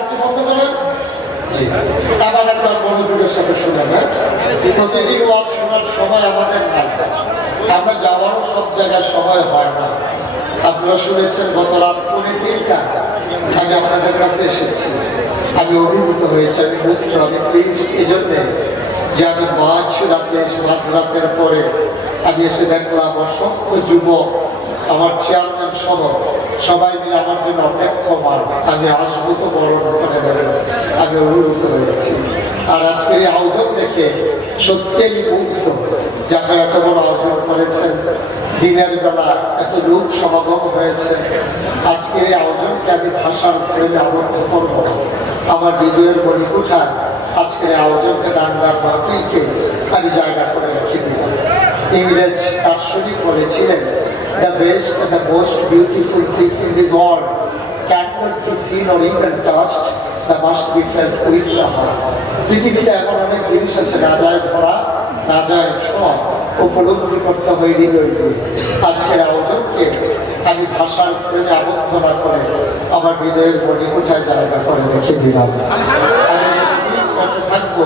আপনি বন্ধ করেন। আবার একবার মনোযোগের সাথে শোনাবেন। প্রতিদিন ওয়াজ শোনার সময় আমাদের নাই, আমরা যাওয়ারও সব জায়গায় সময় হয় না। আপনারা শুনেছেন গত রাত 2:45 আমি আপনাদের কাছে এসেছি। আমি অভিভূত হয়েছি, আমি মুগ্ধ, আমি প্লিজ এই জন্যে যে আমি মাঝরাতের পরে আমি এসে দেখলাম অসংখ্য যুবক, আমার চেয়ারম্যান সহ সবাই মিলে আমার জন্য অপেক্ষমান। আমি আসবো তো বরণ করে নেব, আমি অভিভূত হয়েছি। আর আজকের এই আয়োজন দেখে সত্যি আমি মুগ্ধ যে আপনারা এত বড় আয়োজন করেছেন। দিনের বেলা এত লোক সমাগম হয়েছে। আজকের এই আয়োজনকে আমি ভাষার ফ্রেমে আবদ্ধ করব। আমার হৃদয়ের মণিকুঠা আজকের আয়োজনকে ডাঙ্গার মাহফিলকে আমি জায়গা করে রেখে দিলাম। ইংরেজ দার্শনিক বলেছিলেন, the best and the most beautiful things in the world cannot be seen or even touched, that must be felt with the heart. পৃথিবীতে এমন অনেক জিনিস আছে না যায় ধরা, না যায় ছোঁয়া, উপলব্ধি করতে হয় হৃদয় দিয়ে। আজকের আয়োজনকে আমি ভাষার ফ্রেমে আবদ্ধ না করে আমার হৃদয়ের মণিকুঠায় জায়গা করে রেখে দিলাম। আমি কাছে থাকবো,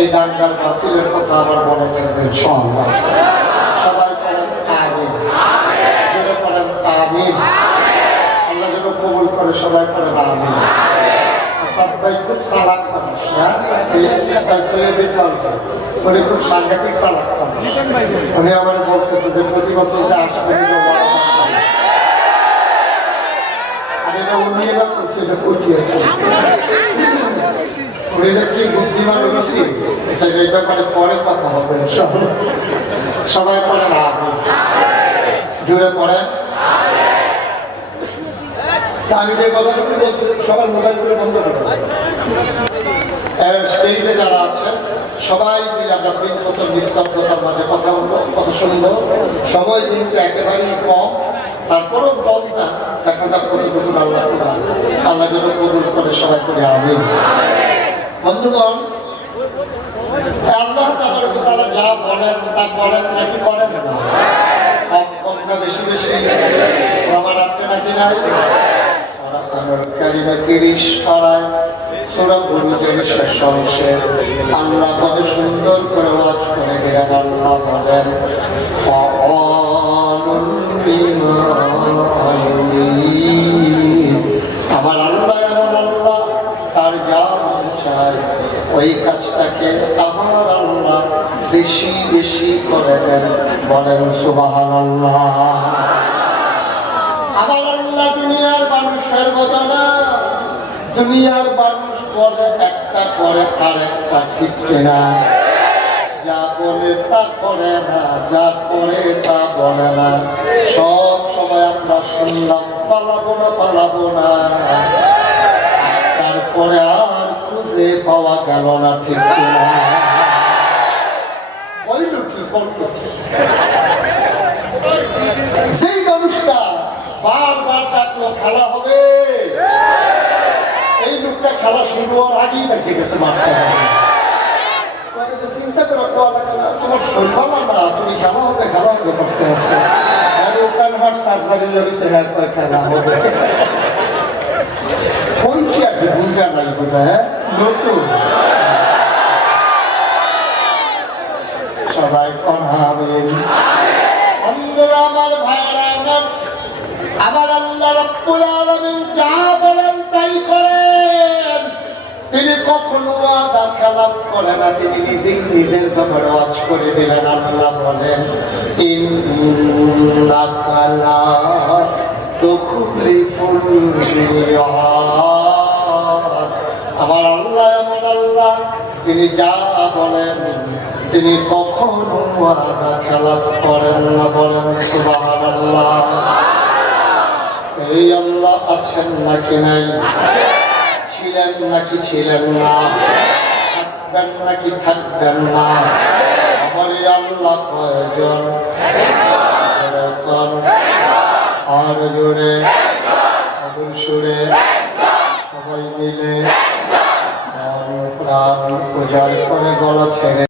এই ডাঙ্গার মাহফিলের কথা আমার মনে থাকবে ইনশাআল্লাহ। সবাই করেন আমিন, যেন করেন আমিন। আল্লাহ যেন কবুল করে, সবাই করেন আমিন। সবাই খুব চালাক মানুষ, উনি খুব সাংঘাতিক চালাক মানুষ। উনি আমার বলতেছে যে প্রতি বছর যে আসবে উনি যে কি বুদ্ধিমান বেশি, এই ব্যাপারে পরে কথা হবে। সবাই পড়েন আমিন, জুড়ে পড়েন। আমি যে কথাগুলো বলছি সবার মোবাইলগুলো বন্ধ করবো। স্টেজে যারা আছেন সবাই মিলে আমরা প্রথম নিস্তব্ধতার মাঝে কথা বলবো, কথা শুনবো। সময় যেহেতু একেবারেই কম, তারপরও কম না, দেখা যাক কতটুকু আল্লাহ আল্লাহ যেন কবুল করে, সবাই করে আমিন। বন্ধুগণ, আল্লাহ তাআলা যা বলেন তা বলেন নাকি করেন না? কমটা বেশি বেশি আমার আছে নাকি নাই? কারিমে 30 পারায় সূরা বুরুজের শেষ অংশে আল্লাহ কত সুন্দর করে ওয়াজ করে দিলেন। আল্লাহ বলেন, আমার আল্লাহ এমন আল্লাহ, তার যা মন চায় ওই কাজটাকে আমার আল্লাহ বেশি বেশি করে দেন। বলেন সুবহানাল্লাহ। আমার আল্লাহ দুনিয়ার মানুষের মতো না। দুনিয়ার মানুষ বলে একটা করে আর একটা, ঠিক কিনা? যা বলে তা করে না, যা করে তা বলে না। সব সময় আমরা শুনলাম পালাবো না পালাবো না, তারপরে আর খুঁজে পাওয়া গেল না, ঠিক কিনা? বলিল কি বলতো, সেই মানুষটা বারবার ডাকলো খেলা হবে, এই লোকটা খেলা শুরু হওয়ার আগেই দেখে গেছে মাঠে। চিন্তা করো, তোমার শরীর না, তুমি খেলা হবে করতে হবে। ওপেন হার্ট সার্জারি লাগছে, খেলা হবে হয়েছে আর কি, বুঝা নাই বোধ হয় নতুন। সবাই কনাবেন। বন্ধুরা আমার, ভাইরা আমার, আমার আল্লাহ রাব্বুল আলামিন যা বলেন তাই করেন। তিনি কখনো ওয়াদা খেলাফ করে না। তিনি নিজের ব্যাপারে ওয়াজ করে দিলেন। আল্লাহ বলেন, ইন্নাকা লা তুখলিফুল মিয়াদ। আমার আল্লাহ এমন আল্লাহ, তিনি যা বলেন তিনি কখনো ওয়াদা খেলাফ করেন না। বলেন সুবহানাল্লাহ। এই আল্লাহ আছেন নাকি নাই? ছিলেন নাকি ছিলেন না? থাকবেন নাকি থাকবেন না? আমার এই আল্লাহ কয়জন? আর জোরে আদর সুরে সবাই মিলে প্রাণ উজাড় করে গলা ছেড়ে